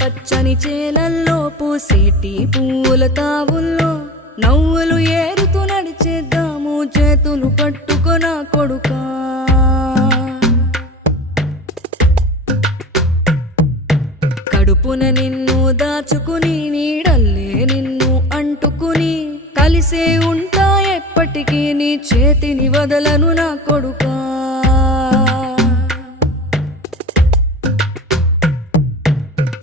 పచ్చని చేలల్లో పూసేటి పూల తావుల్లో నవ్వులు ఏరుతూ నడిచేద్దాము చేతులు పట్టుకొన కొడుకా. కడుపున నిన్ను దాచుకుని నీడల్లే నిన్ను అంటుకుని కలిసే ఉంటా ఎప్పటికీ నీ చేతిని వదలను నా కొడుకా.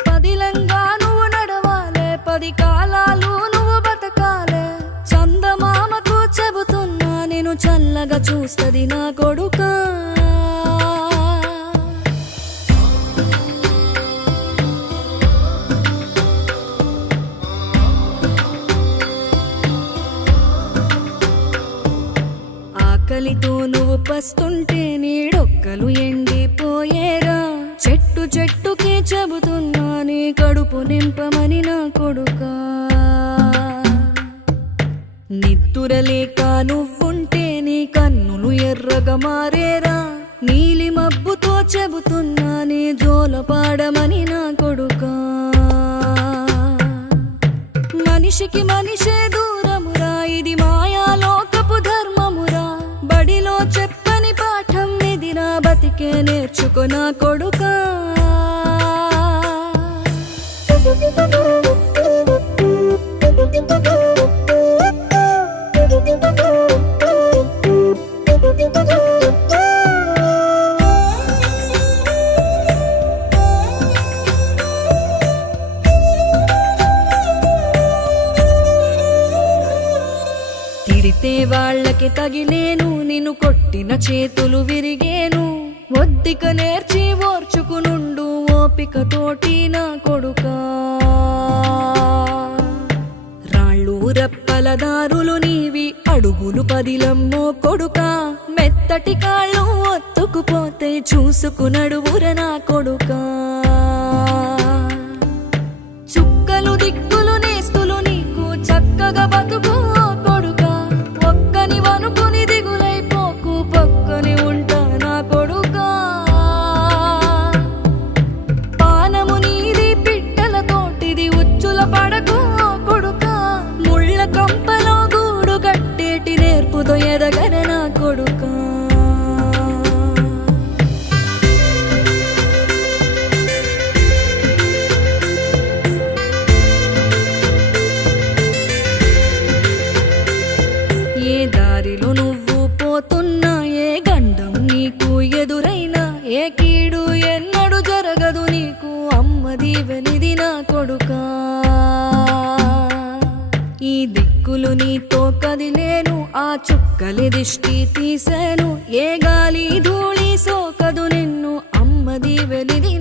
పదిలంగా నువ్వు నడవాలే, 10 కాలాలు నువ్వు బతకాలే. చందమామకు చెబుతున్నా నేను చల్లగా చూస్తది నా కొడుకా. ఆకలితో నువ్వు పస్తుంటే నీడొక్కలు ఎండిపోయేరా. చెట్టు చెట్టుకి చెబుతున్నా నీ కడుపు నింపమని నా కొడుకా. నిద్దురలేక నువ్వుంటే నీ కన్నులు ఎర్రగా మారేరా. నీలి మబ్బుతో చెబుతున్నా నీ జోల పాడమని నా కొడుకా. మనిషికి మనిషే దూరమురా, ఇది మాయాలోకపు ధర్మమురా. బడిలో చెప్పని పాఠం ఇదిరా, బతికే నేర్చుకో నా కొడుకా. తిడితే వాళ్ళకి తగిలేను, నిన్ను కొట్టిన చేతులు విరిగేను. ఒద్దిక నేర్చి ఓర్చుకునుండు ఓపిక తోటి నా కొడుకా. రాళ్ళు రప్పల దారులు నీవి, అడుగులు 10 లమ్మో కొడుకా. మెత్తటి కాళ్ళు ఒత్తుకుపోతే చూసుకునడువుర నా కొడుకా. చుక్కలు దిక్కులు నేస్తులు నీకు చక్కగా బతుకు కొడుకా. ఒక్కని వనుకుని దిగులైపోకు, పక్కని ఉంటా నా కొడుకా. పానము నీది పిట్టల తోటిది, ఉచ్చుల పడకు కొడుకా. ముళ్ళ కంపలో గూడు కట్టేటి నేర్పుతో ఎదగర నా కొడుకా. ఏ దారిలో నువ్వు పోతున్నా, ఏ గండం నీకు ఎదురైనా, ఏ కీడు ఎన్నడు జరగదు నీకు అమ్మ దీవెనిది నా కొడుకా. ఈ దిక్కులు నీతో కదిలేను, ఆ చుక్కలి దిష్టి తీసేను. ఏ గాలి ధూళి సోకదు నిన్ను అమ్మ దీవెనిది